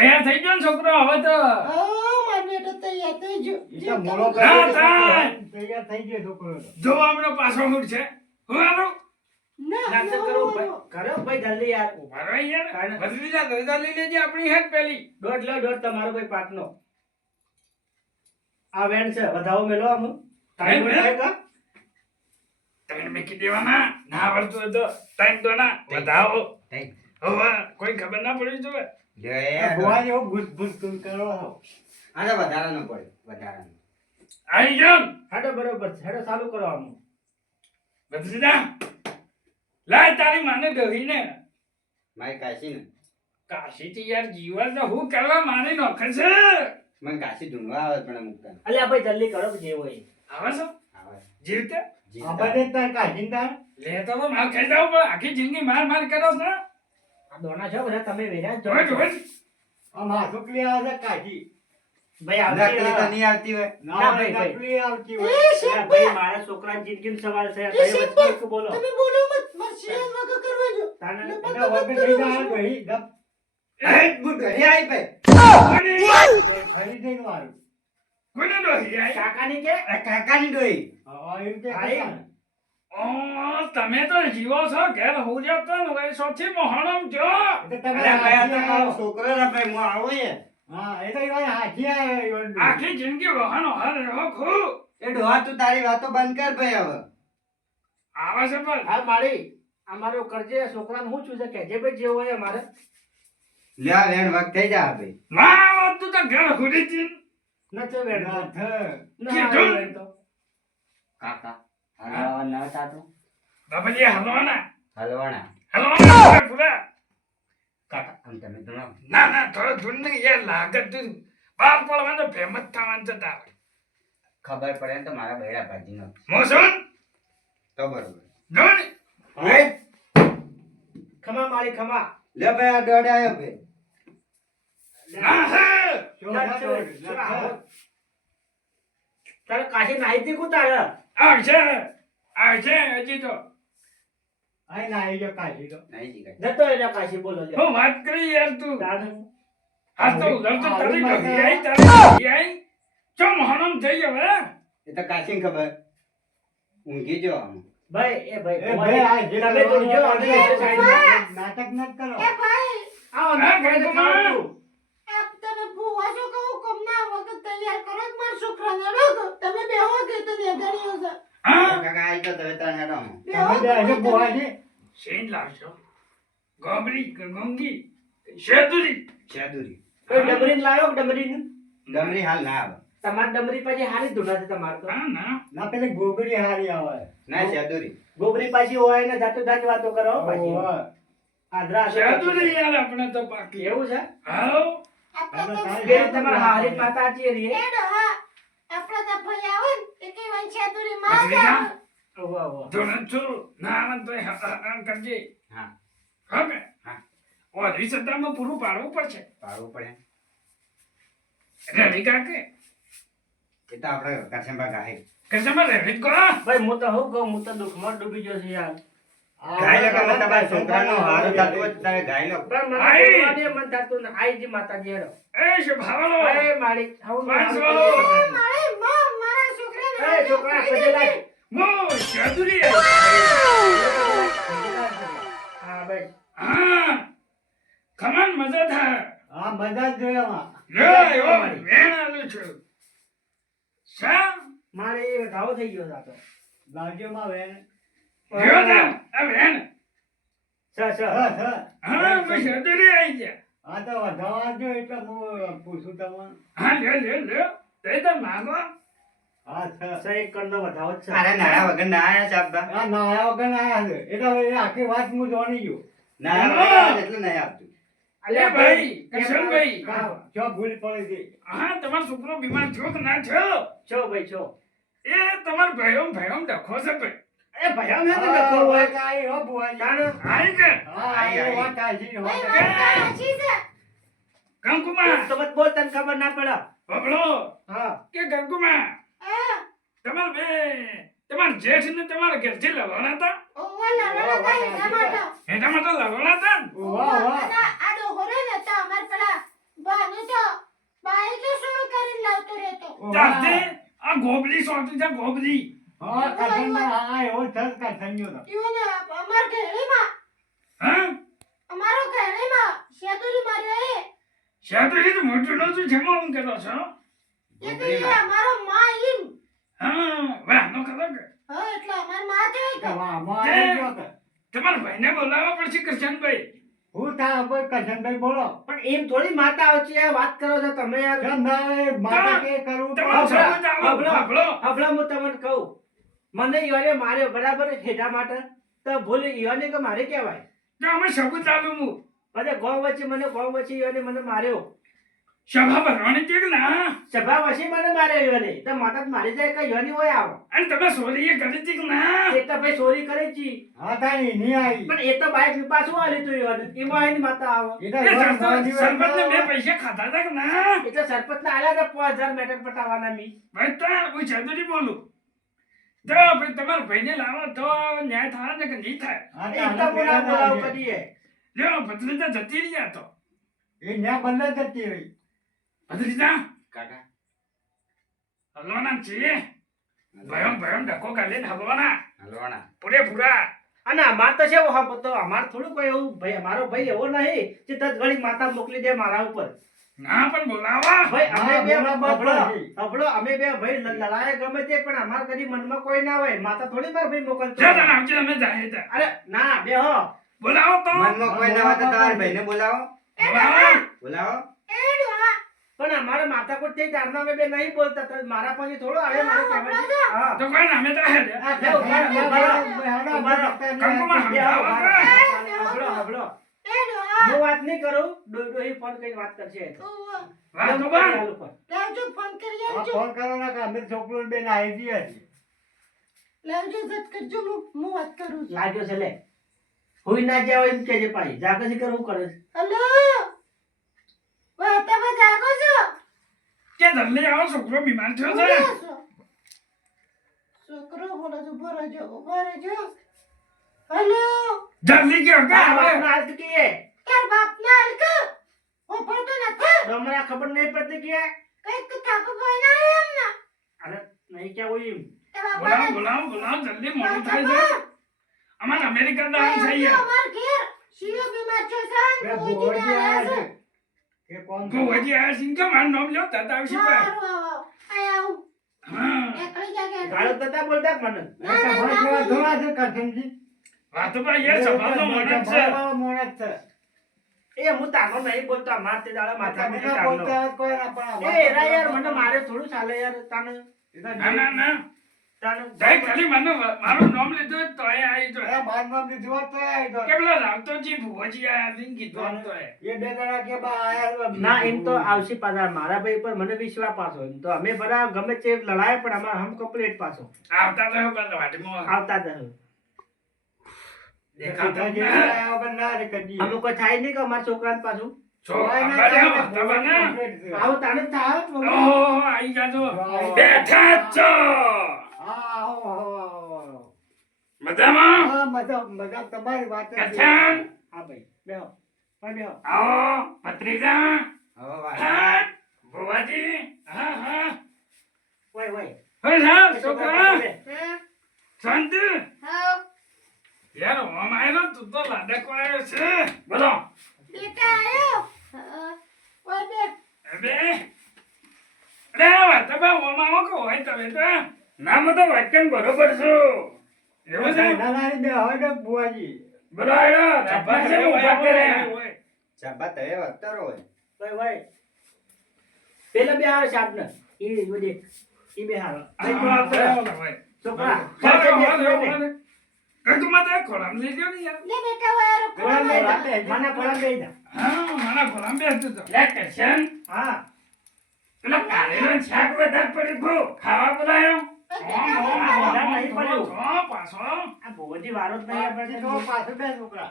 તૈયાર થઈ ગયો ને છોકરો હવે તો મારો બેટો તૈયાર થઈ ગયો. ઈ તો મોળો ના થાય. તૈયાર થઈ ગયો છોકરો તો. જો આપણો પાછો મૂળ છે હું આપણું નાટક કરો ભાઈ કરો ભાઈ જલ્દી યાર ઉભા રહો યાર કાંઈ ના. બદલી જા રજા લઈ લેજે આપણી હેડ પેલી દોઢ લો દોઢ તમારો ભાઈ પાટનો આ વેન છે વધાવો મેલો આમ ટાઈમ વેન? થાય કા તમે મેકી દેવાના ના આવડતું હોય તો ટાઈમ તો ના વધાવો હવે કોઈ ખબર ના પડી જોવે ભુવા જેવો ભૂસ કરો છો. આવી જાઓ હાડો બરોબર છે હાડો ચાલુ કરો આમ બદલી જા લાય તારી માને ડહીને કાશી થી યાર જીવન તો હું કરવા માની નોખે છે અલ્યા ભાઈ જલ્દી કરો જે હોય આવે છો જીવતે આપણે તાર કાઢીને લે તો માર ખાઈ જાવ પણ આખી જિંદગી માર માર કરો છો આ દોના છો બધા તમે વેરા જો જોવે જોવે આમ હાથુકલી આવે છે કાઢી. ભાઈ આવતી ના ભાઈ, ભાઈ. નકલી આવતી હોય. અલ્યા ભાઈ મારા છોકરાની જિંદગીનો સવાલ છે એ કઈ શિલ્પા, વસ્તુ બોલો તમે બોલો મત. મારે શિયાળ વગર કરવા જો. તાને એટલે વગર થઈ જાય ભાઈ. ગપ. ફરી જઈને વાળું. કોને ડોહી આઈ કાકાની કે હા, એમ કે આઈ. કશા. ઓ તમે તો જીવો છો ઘેર હું જતો ને ભાઈ સૌથી મોહણમ જો એટલે તમે અલ્યા હાથી કયા આવો. છોકરો રે ભાઈ હું આવો એ હા, એ તો ઈવન હાથી આવ્યો ઈવન. આખી જિંદગી વહાનો હાર રહ્યો ખુ આવે છે પણ હા મારી અમારો કરજે છોકરાને હું છું છે કહેજે ભાઈ જે હોય અમારે ના વાત તું તો ઘેર હુડી તી નચો વેણ ના તો. થે. ના કીધું? વેણ તો. બાબાજી હલવાના હલવાણા હલવાના પૂરા કાકા આમ તમે જણાવો. ના ના થોડો ધૂન ને યાર લાગત તું બાપ પડવાનો ફેમસ થવાનું છે તાર ખબર પડે ને તો મારા બૈરા ભાજીનો મોસન તો બરોબર ધૂન ખમા મારી ખમા લે ભાઈ આ દોડ આવ્યો ભાઈ ના હે શું ના દોડ, ના થે. તારે કાશી નાહી તી કુ તારે આવશે હજી તો આઈ ના આવી ગયો કાઢી તો. નહીં શીખાય જતો એને કાશી બોલો લે હું વાત કરી યાર તું તારે આ તો ઉધર તો તારી ડોહી આઈ તારી આઈ ચો મોહનમ થઈ ગયો હે એ તો કાશીને ખબર ઊંઘી જો આમ ભાઈ એ ભાઈ એ ભાઈ, આ જે તમે તો જો કરવાનું અને હોય એ સાઈડમાં. નાટક નત કરો. એ ભાઈ, આવો હા, ના ભાઈ કુમાર. ખાતું આ તમે ભૂવા છો કહું કમ ના વગર તૈયાર કરો જ મારા છોકરાને રોકો. તમે બેહો કે તો દેદાણીઓ છે. હા કાકા આવી તો તમે ત્રણ હેડો આમ. બેહો તમે બે આજે બુવાજી. સેન લાવશો ગોબરી ગંગી શેતુરી શેદુરી કોઈ ડમરીને લાયો ડમરીને ડમરી હાલ ના આવે તમારી ડમરી પછી હારી ધૂના છે તમારે તો હા ના ના પેલી ગોગડી હારી આવે. ના શેદુરી ગોબરી પાછી હોય ને જાતો જાત વાતો કરો હો પાછી ઓહો. આદરા શેતુરી યાર આપણે તો બાકી એવું છે હાલો આપણે તો આપણે કે તમારા હારી માતા છે રે એડો હા. આપણે તો ભાઈ આવે ને એ કઈ વાંચે છેતુરી માં બદલી જા. ઓવા ઓવા ધોરણ છો ના આવે તો કરજે હા હા કે હા. ઓ રિસતામાં પૂરું પાડવું પડશે પાડવું પડે રેડી કાકે એ તો આપણે કાશેમ્બા ગાય કસમા રેડી કો ભાઈ હું તો હું કહું હું તો દુઃખમાં ડૂબી ગયો છું યાર ગાય લો કાકા તમારા છોકરાનો હારું થતું હોય તો તમે ગાય લો પણ મને આઈ. બોલવાની મન થતું ને આઈજી માતાજી હેડો એ શુભાવલો એ મારી હું પાંચસો. મારે માં મારા છોકરાને એ છોકરા પજે લાય મો શેતુરી હા ભાઈ હા કમાન મજા થાય હા મજા જ જોઈએ આમાં. લે ઓ વેણ આલું છું સા મારે એ ઘાવો થઈ ગયો હતો લાગ્યોમાં વેણ. લ્યો તા આ વેણ સ સ હ, હ. હા બસ શેતુરી આવી ગયા હા તો વધાવા જો એટલે હું પૂછું તમને. હા લ્યો તે તો માંગો હા થ. સ એક કરનો વધાવો જ છે અરે નાયા વગર ના આયા સાબા આ નાયા વગર આયા છે. એ તો હવે આખી વાત હું જાણી ગયો. નાયા વગર આયા એટલે નહીં આપતું અલે ભાઈ કરશનભાઈ હા, જો ભૂલ પડી ગઈ. હા તમારો છોકરો બીમાર થયો કે ના થયો છો ભાઈ છો એ તમારો ભાઈઓ ડખો છે ભાઈ એ ભાઈ અમે તો હા, ડખો હોય વાત આવી હો ભુવાજી. જાણો આઈ કે હા, આઈ, એ આઈ. વાત આવી, વાત ભાઈ આવી. વાત સાચી છે. કંકુમા તો મત બોલ તને ખબર ના પડે બબલો હા કે કંકુમા હા. તમાર જેઠ ને તમારા ઘરથી લવાના હતા ઓવા લાડવા થાય ટમાટો. એના માટે લવાના હતા ને? વાહ, વાહ. આ આડો હોરે ને તો અમાર પેલા બા ચાલતે આ ગોબરી સોટી છે ગોબરી હા કરશનભાઈ હા એવો થસ કરશન્યો તો ઈવને અમાર ઘેડીમાં હા અમારો ઘેડીમાં શેતુરી માર્યો એ શાદરી તો મોટું નતું છે હું કહેતો છો એ તો એ અમારો માં ઈમ હા વાહ નો કહેતો કે હા એટલે અમાર માં છે કે વાહ મારે ગયો તો તમારા ભાઈને બોલાવવા પડશે કરશનભાઈ હું થા કોઈ કરશનભાઈ બોલો પણ એમ થોડી માતા આવશે આ વાત કરો છો તમે યાર કેમ ના માતા કે કરું તમારો પડે. સબૂત આવો બાબલો હમણાં હું તમને કહું મને ઈયોને માર્યો બરાબર હેઠા માટે તો ભૂલ ઈયોને કે મારે કહેવાય તો અમે સબૂત આલું હું મને ગામ વચ્ચે ઈયોને મને માર્યો સભા ભરવાની છે કે ના સભા વચ્ચે મને માર્યો ઈયોને તો માતા તો મારી જાય કે ઈયોની હોય આવો અને તમે સોરીએ કરી હતી કે ના એ તો ભાઈ ચોરી કરી છી હા તાઈ નહીં આવી પણ એ તો બાઈક પાછું આલી તું ઈયોને એમાં એની માતા આવો એ તો એ રોજ સરપંચ મારી વાત સરપંચને કરો. બે પૈસા ખાધા હતા કે ના એટલે સરપંચ ને આલ્યા હતા 5000 મેટર પટાવાના મી ભાઈ તો હું ચાદુરી બોલું તો ભાઈ તમારા ભાઈને લાવો તો ન્યાય થાય ને કે નહીં થાય હા, એ તારે તો બોલાવ પેલા બોલાવ ના કરીએ લ્યો ભત્રીજા જતી રહ્યા તો એ ન્યા બંધ જ જતી રહી ભત્રીજા કાકા હલવાના છીએ ભયમ ડકો કાઢીને હલવાના હલવાના પૂરેપૂરા અને અમાર તો છે તો અમાર થોડું કોઈ એવું ભાઈ અમારો ભાઈ એવો નહીં કે તત ઘડી માતા મોકલી દે મારા ઉપર ના પણ બોલાવા ભાઈ અમે હા, બે બરાબર છે. હબળો અમે બે ભાઈ લડાય ગમે તે પણ અમાર કદી મનમાં કોઈ ના હોય માતા થોડી માર ભાઈ મોકલતો જા તને આવજે અમે જાય ત્યાં અરે ના બે હો બોલાવો તો મનમાં કોઈ ના હોય તો તમારા ભાઈને બોલાવો બોલાવો બોલાવો એડો હા પણ અમારે માતા કોઈ તે જાણના અમે બે નહીં બોલતા તો મારા પછી થોડો આવે મારે કહેવાય હા તો કોઈ નામે તો હે લે આ લે, ઉભા રહો, ઉભા રહો. ઉભા રહો. કંકુમાં બે હો, ઉભા રહો. સમજાવો. હબળો હબળો એડો હા હું વાત નહીં કરું ડોહી ફોન કરીને વાત કરશે એ તો. વાત તો હું બા. ચાલુ કર. લેવજો ફોન કરી આ આવજો ફોન કરો ના કે અમે છોકરો બેન આવી જઈએ છીએ. લેવજો જત કરજો હું વાત કરું છું લાગ્યો છે લે હુઈ ના જાવ એમ કેજે પાઈ જાગજી કર હું કરે છે? હલો તમે જાગો છો કે જલ્દી આવો છોકરો બીમાર થયો છે બોલો છો છોકરો બોલો છો ઉભો રહેજો હલો જલ્દી કયો કે આ આવે વાતનો હાથ કીએ તાર બાપ ના હલક હું પડતો નથી તમને ખબર નહીં પડતી કે કઈક કાકો ભાઈ ના એમ ના અરે નહીં કે હોય એમ બોલાવો જલ્દી મોડું થાય છે અમાર અમેરિકા દાન થઈ ગયા અમાર ઘેર શિયો બીમાર છે સાન બે કોઈ ભોજી જી આવ્યા આવ્યા છે. કે કોણ તો વજી આ સિંહ કે મારું નામ લ્યો તતા આવશે છે પર મારું આવો આયા હા એકલી જાગે ગાળો તતા બોલતા જ મને એ તો ભાઈ કેવા ધોળા છે કરશનજી. વાતો પર યાર સભાનો માણસ છે સભાનો માણસ છે. એ હું તાનો નહીં બોલતો અમાર તે દાડા માથા તમે મને ના તાનો બોલતા હોય કોઈ ના પણ એ એરા યાર મને મારે થોડું ચાલે યાર તાને એ તો ના ના ના તાને જાય ખાલી મને મારું નામ લીધું તો એ આવી તો અરે બાર નામ લીધું હોત તો આવી તો. કેવલા રાવતોજી ભુવજી આયા દિન કીધું તો એ એ બે જણા કે બા આયા ના એમ તો આવશે પાછા મારા ભાઈ પર મને વિશ્વાસ પાછો એમ તો અમે બધા ગમે તે લડાય પણ અમાર હમ કમ્પ્લીટ પાછો આવતા રહ્યો પણ વાટમાં આવતા જ રહે. દેખાતો જે ના. આયા વગર ના રે કદી. અમુક કોઈ થાય નહીં કે અમારા છોકરાને પાછું છો અંબાડે વાતા બના આવું તાને જ થાય ઓહો આઈ જાજો બેઠા જ છો હા, હો, હો, હો. મજામાં હા, મજા તમારી વાત જ છે. કથન હા ભાઈ બેહો ભાઈ બેહો આવો ભત્રીજા હવે વાત હા ભુવાજી હા હા ઓય ઓય હે સાહેબ છોકરા હા શાંતિ હા યાર ઓમ આયરો તું તો લાડક વાળો છે બોલો બેટા આયો ઓય બે અબે અરે વાત બા ઓમ આવો કે હોય તમે તો નામ તો વાક્યન બરોબર છો એવું છે ના, ના, બે હોય ને બુઆજી. બોલો આયરો ધબ્બા છે ઉભા કરે ચાબા તય વતરો હોય ઓય ઓય પેલા બે હારો સાહેબ ને ઈ જોજે ઈ બે હારો ભાઈ તો આવતો છોકરા કંકુમાં ખોરામ લઈ ગયો ને યાર લે બેટા વાયરો ખોળા બે કોણ જા માના ખોળા બે જા હા મારા ખોરામ બેસતું તો લે કરશન હા પેલા કારેલો શાક વધારે પડી ગયો ખાવા બોલાયો પાછો આ ભોજી વારો જ નહીં આપણે પછી તો પાછું બે છોકરા.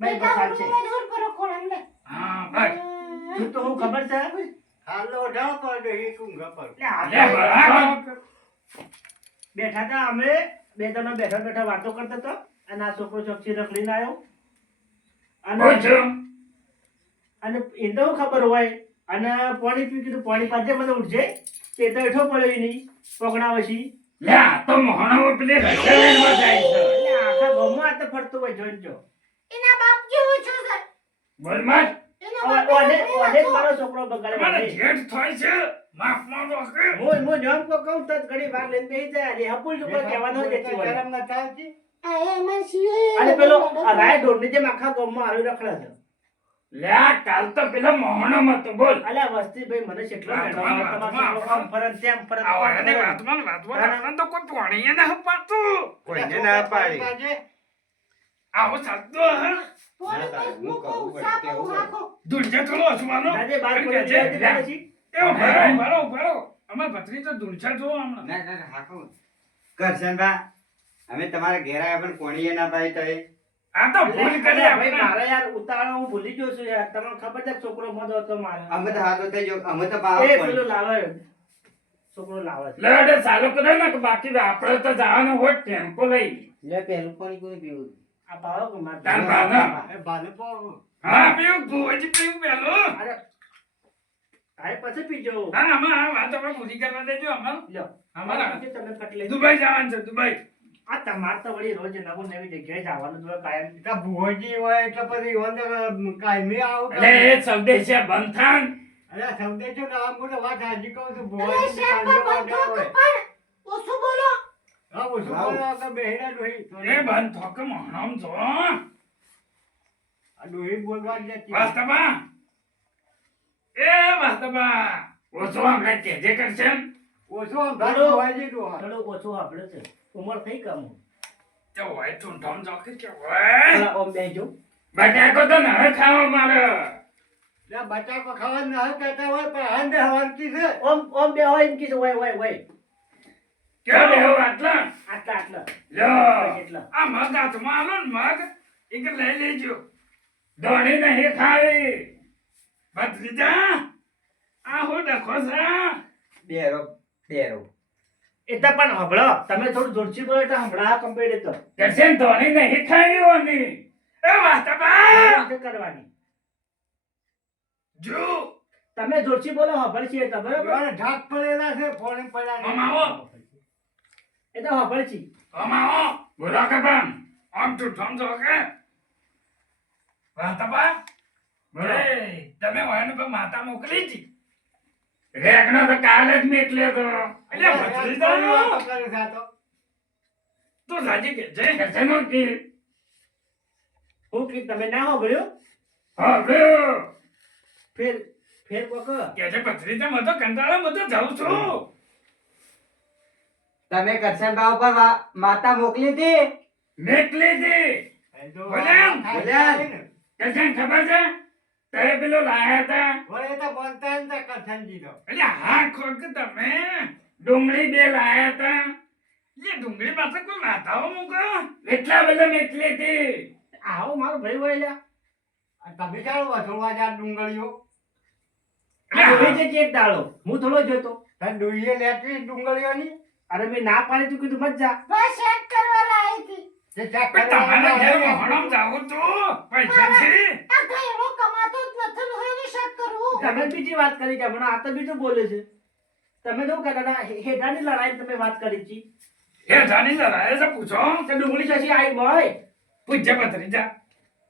ભાઈ બેટા બસાલ છે હું દૂર કરો કોણ લે હા ભાઈ તું તો હું ખબર છે હાલો, ઉઠાવો તો ડોહી ઊંઘ પર. લે આ લે બરાબર બેઠા હતા અમે બે જણા બેઠા બેઠા વાતો કરતા હતા અને આ છોકરો ચોકસી રખડીને આવ્યો અને પૂછો અને એ તો ખબર હોય અને પાણી પી કીધું પાણી પાજે મને ઉઠજે ચેતરઠો પડ્યો ઈ નહીં પગણા વસી લે આ તો મોહણો પેલી રસોઈમાં જાય છે એટલે આખા ગામમાં આ તો ફરતો હોય જોઈજો એના બાપ જેવો છો સર બોલ મત એના બાપ ઓને ઓને જ મારો છોકરો બગાડે તમારે છે. જેઠ થાય છે માફમાં તો હકે. હું જોમ કો કહું તો જ ઘડી વાર લઈને બેસી જાય અને હપુલ જો કોઈ કહેવાનો જ નથી વળી. શરમ નથી આવતી? આ એમાં સિવાય અને પેલો આ રાય ઢોરની જેમ આખા ગામમાં આરું રખડે છે લે આ કાલ તો પેલો મોહણો મત બોલ અલ્યા વસ્તી ભાઈ મને કેટલો વાતમાં, મેળવો તમારો વાતમાં, છોકરો આમ ફરન તેમ ફરન આ તેમ વાળાની ફરન. વાતમાં આપણને તો કોઈ પાણીએ ના અપાતું. કોઈને ના પાડી પાડે. આવો સાચો હે થોડી ના, બસ હું હું કહું કહું પડે સાપો કેવું હોય. રાખો દુર્જે થોડો હસવાનો રાજે બાર કારણ પડી કે જાય જે- એટલે પછી એવું ભરો ભરો ભરો અમાર ભત્રી તો દુર્જા જો હમણાં ના ના હાકો કરશનબા અમે તમારા ઘેર આવ્યા પણ કોણીએ ના પાડી તો એ આ તો ભૂલ કરી અલ્યા ભાઈ આપણે મારે યાર ઉતાવળ હું ભૂલી ગયો છું યાર તમને ખબર છે કે છોકરો મદો હતો મારે અમે તો હાથો થઈ ગયો અમે તો પાવ એ પેલું લાવે છોકરો લાવે છે લડે ચાલુ કરે ને કે બાકી આપણે તો જવાનું હોય ટેમ્પો લઈ લે પહેલું પાણી કોને પીવું આ પાવો કે મારે તાર ભાના. એ ભાને પાડો. હા પીવું ભુવાજી પીવું પેલું અરે આય પછી પીજો હા આમાં આ વાત આપણે પૂરી કરવા દેજો અમાર લ્યો અમારા પછી તમે કટલે દુબઈ જવાનું છે દુબઈ આ તમાર તો વળી રોજ નવું નવી જગ્યાએ જવાનું તો કાયમ તો ભુવોજી હોય એટલે પછી અંદર કાયમી આવું એટલે એ સંદેશ બંધ થાન અરે સમજે છો ને આમ હું તો વાત હાજી કહું છું અરે ભુવોજી શેઠ બંધો કપાળ ઓછું બોલો હા હું શું બોલો કે બેહીને ડોહી એ બંધ થોક મોહણમ જો આ ડોહી બોલવા જ જતી. વાસ્તવમાં એ વાસ્તવમાં ઓછો આપણે કે જે કરશે ને, ઓછો આમ ભાગ બોલો. ભુવોજી ડોહા. થોડું ઓછું આપણે છે ઉંમર થઈ કામ તે હોય ચૂંટણ જોકે કે હોય ઓમ બેજો બટાકો તો ન ખાવા મારે ત્યાં બટાકો ખાવા ન કહેતા હોય પણ હાંડે હવારતી છે. ઓમ બે હોય એમ કીધું હોય કેમ એવું આટલા આટલા લ્યો એટલા આ મગ હાથમાં આલો ને મગ એક લઈ લેજો દોડી નહીં ખાવી ભત્રીજા આ હું ડખો છે ડેરો ડેરો એ તો પણ હંભળો તમે થોડું જોરથી બોલો એટલે હંભળા કમ્પ્લીટ તો કરશે ને દોડી નહીં ખાવી હોની એ વાસ્તવમાં રીતે કરવાની જો તમે જોરથી બોલો હંભળશી તો બરાબર જોને ઢાક પડેલા છે ફોને પડ્યા છે. મામા એ તો હંભળશી આવો બોલો કે પણ આમ ચૂંટણ જોકે વાસ્તવમાં બોલે તમે વાયને પર માતા મોકલી હતી રેગનો તો કાલે જ નીકળ્યો તો એટલે ભત્રીજા વાતો કરે છે આ તો. તો સાજી કે જય કરશેનો કી હું કે તમે ના હંભળ્યું હવે ફેર કોક કે છે ભત્રીજા મતો કંટાળો મતો જાઉં છું તમે કરશનબા ઉપર માતા મોકલી હતી નીકળી હતી એ તો બોલ્યા? ખાઈ બોલ્યા? જાય ને. કરશન ખબર છે તે પેલો લાયા હતા વળી એ તો બોલતા જ નતા કરશનજી તો. એટલે હા ખોક તમે ડુંગળી બે લાયા હતા એ ડુંગળી પાસે કોઈ માથાઓ મૂકો એટલા બધા નીકળી હતી આવો મારો ભાઈ હોય લ્યા આ તમે ચાલો વસોડવા જા ડુંગળીઓ. આ ડોહી છે એક દાડો હું થોડો જોતો તાર ડોહીએ લેટવી ડુંગળીઓની. અરે મેં ના પાડી તું કીધું મત જા બસ સેટ કરવા લાવી હતી તે ચાક પણ તમારે ઘેર મોહણમ જાવું તું પૈસા છે આ ઘેડો કમાતો જ નથી ને એની શેટ કરવું તમે બીજી વાત કરી છે પણ આ તો બીજું બોલે છે તમે શું કરતા હેઠાની લડાઈ તમે વાત કરી હતી એ જાણી લડાય છે પૂછો તો ડુંગળી શશી આવી ભાઈ પૂછજે ભત્રીજા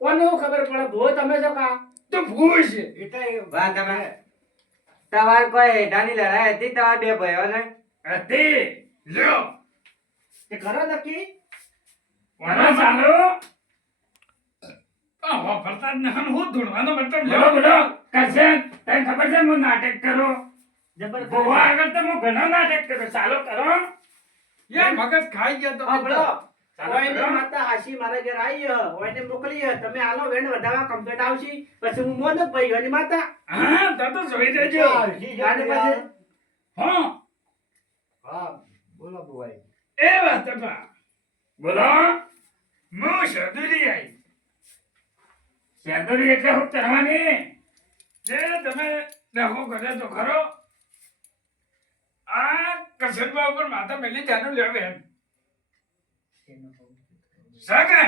કોને એવું ખબર પડે ભો તમે છો કા તો પૂછ એ તો એ- વાહ તમે તમારે કોઈ હેઠાની લડાઈ હતી તમારા બે ભાઈઓને હતી લ્યો તે કરો નક્કી વણા ચાલો આવો ફરતા જ નહીં હું ધૂણવાનો મતલબ બોલો બોલો કરશે તને ખબર છે હું નાટક કરો જબરદસ્ત ગોવા આગળ તો હું ઘણો નાટક કરો ચાલો કરો યાર મગજ ખાઈ ગયો તો હંભળો. ચાલો ઓયની કરો. માતા હાશી મારા ઘેર આવી હ ઓયને મોકલી હ તમે આલો વેણ વધાવા કમ્પ્લીટ આવશી પછી હું મોન ભાઈ ઓની માતા હા તો તો જોઈ લેજો આવશી ગાડી જલ્દી પાસે આવે. હા હા બોલો બુવાઈ. એ વાત બા બોલો હું સદુરી આવી સદુરી એટલે હું કરવાની જે તમે દેખો કરે તો ખરો આ કસરબા ઉપર માતા મેલી જાનું લેવે એમ સકે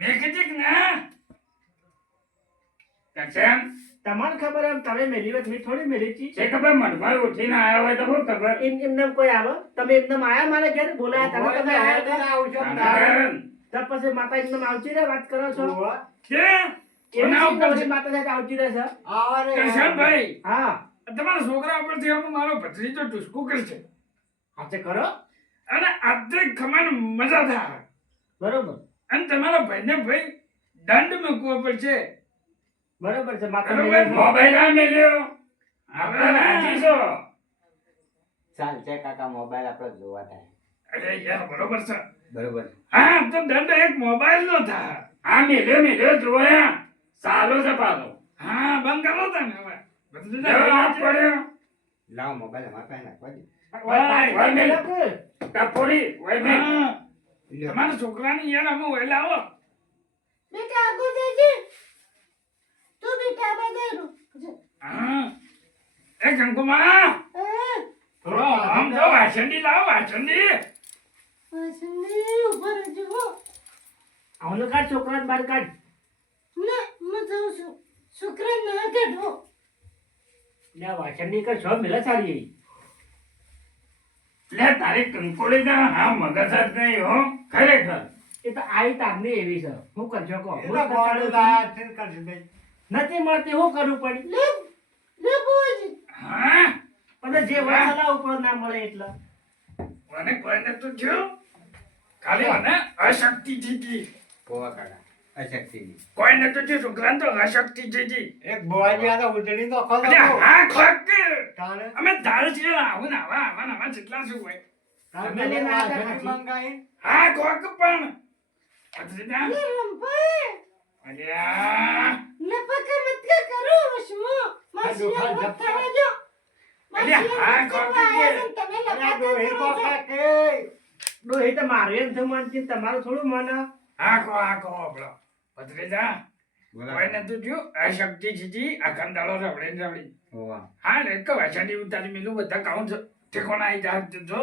મેં કીધી કે ના કસમ તમને ખબર એમ તમે મેલી હોય મેં થોડી મેલી છી છે ખબર મનમાં ઉઠીને આવ્યા હોય તો શું ખબર એમને કોઈ આવે તમે એમને આયા મારા ઘેર બોલાયા તમે તમે આયા હતા તો પછી માતા એમને આવતી રે વાત કરો છો કે એવી કોના શી ઉપર નવરી છે? માતા સાથે આવતી રહે છે કરશનભાઈ હા તમારા છોકરા ઉપરથી હવે મારો ભત્રીજો ટુસકું કરશે હાથે કરો અને આજે ખમાને મજા થાય બરોબર અને તમારા ભાઈને ભાઈ દંડ મૂકવો પડશે બરોબર છે માતા બરોબર મેલી છે. મોબાઈલ આ મેલ્યો આપણે રાજી છો ચાલ છે કાકા મોબાઈલ આપણે જોવા થાય અરે યાર બરોબર છે બરોબર હા તો દંડ એક મોબાઈલ નો થાય હા મેલ્યો જોયા સાલો છે પાછો હા બંધ કરો તને હવે ભત્રીજા હાથ પડ્યો લાવો મોબાઈલ અમારા પાસે નાખવા દે વાય મેલ ટપોરી વાય મેલ લ્યો. તમારા છોકરાની યાર અમે વહેલા આવો બેટા આગો જજે તું બેટા બધાયરો હા એ કંકુમા થોડો આમ જો વાસંડી લાવો વાસંડી વાસણી ઉપર જુઓ આવનો કાઢ છોકરાને બહાર કાઢ ને હું જાઉં છું છોકરા ના કાઢો લે વાસણની કર છો મિલા સારી એવી લે તારી કંકોળી ના હા મગજ જ નહીં હો ખરેખર એ તો આઈ તારની એવી છે હું કરજો કહો હું એના કંટાળો ગોળો છું. લાયા છે ને કરશનભાઈ. નથી મળતી હું કરવું પડી લે લે બોજી હા પણ જે વસલા ઉપર ના મળે એટલે મને કોઈને તો જો ખાલી મને અશક્તિ જીતી કોવા કાકા અશક્તિની કોઈને તો જો છોકરાને તો અશક્તિ જીતી એક ભુવાજી આ તો ઉજળી તો ખરો. અરે હા ખોક તારે અમે ધારે છીએ આવું ને આવા જેટલા શું હોય તમે લઈને આયા તા વાસણી ખાસી. મંગાઈ. હા ખોક પણ ભત્રીજા લે રંભાઈ અરે આ નપકા મત કે કરો વશમો માસી દુકાન મત જપ્ત થવા જો માસી હા, મત કોણ કરવા કીધે? આવ્યા છે ને તમે અરે આ ડોહી લપકા કોકા કરો કે. ડોહી તો મારું એમ થયું માનતી તમારું થોડું મને હા કહો આપણો ભત્રીજા બોલા કોઈને તો જો અશક્તિ જીતી આખા દાડો રવડી હોવા હા ને તો વાછાડી ઉતારી મિલું બધા કાઉન્ટ ઠેકોના આવી જાય જો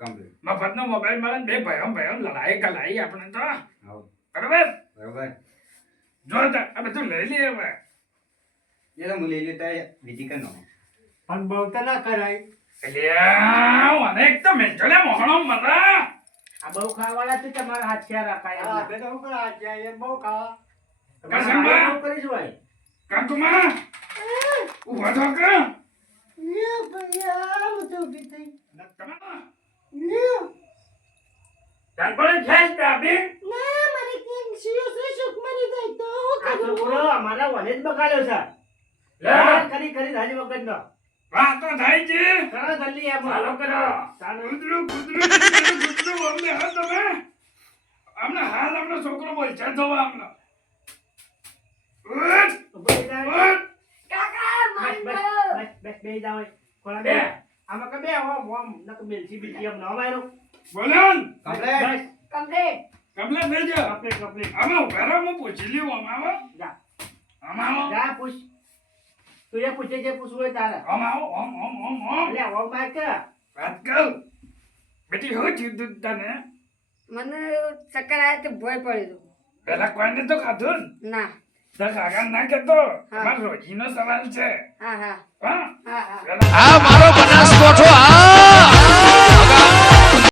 કમ્પ્લીટ મફતનો મોબાઈલ મળે ને બે ભયો લડાઈ કલાઈ આપણે તો આવો બરોબર બરોબર જો તો આ બધું લઈ લઈએ હવે એ તો હું લઈ લેતા વિધિ કર નો પણ બહુ તો ના કરાય. એટલે મને એક તો મેચોલે મોહણો મરા આ બહુ ખાવાળા છે તમારા હાથ ક્યાં રાખાય આ એમના. બે તો હું કરવા જાય એમ બહુ ખાવા. તમારા કસમબા? હાથ બહુ કરીશ ભાઈ કાકુમા ઉભા થો કે લે ભૈયા હું તો ઊભી થઈ તમારા લે તાંકોળે ખેસ દાબી ના મારે કેમ સિયો સે સુખ મરી જાય તો હું આ કરું છોકરો અમારા વને જ બગાડ્યો છે લે કરી હાજી વખત નો વાહ તો થાય છે કરો જલ્દી એમ ચાલો કરો ચાલો. કુદરું અમને હા તમે અમને હાલ આપણો છોકરો બોલ છે જોવા અમને ઉઠ ઉભો થઈ જાઓ. ઉઠ કાકા બસ મારી બસ બસ બે જાઓ કોલા બે. બે આમાં કે બે ઓમ નક બેલસી બીજી એમ ન મારો બોલન કમ્પ્લીટ બસ કમ્પ્લીટ કમલા દેજો કમ્પ્લીટ આમાં ઉભા હું પૂછી લ્યું આમાં જા આમાં જા પૂછ તું એ પૂછે જે પૂછવું હોય તારે આમાં ઓમ લે ઓમ માર કે વાત કહું બેટી હું થયું તું તને મને ચક્કર આવે તો ભય પડ્યો પેલા કોઈને તો ખાધું ને ના તો કાકા ના કેતો અમારો રોજીનો સવાલ છે હા હા હા હા હા પેલા આ મારો બનાસકોઠો આ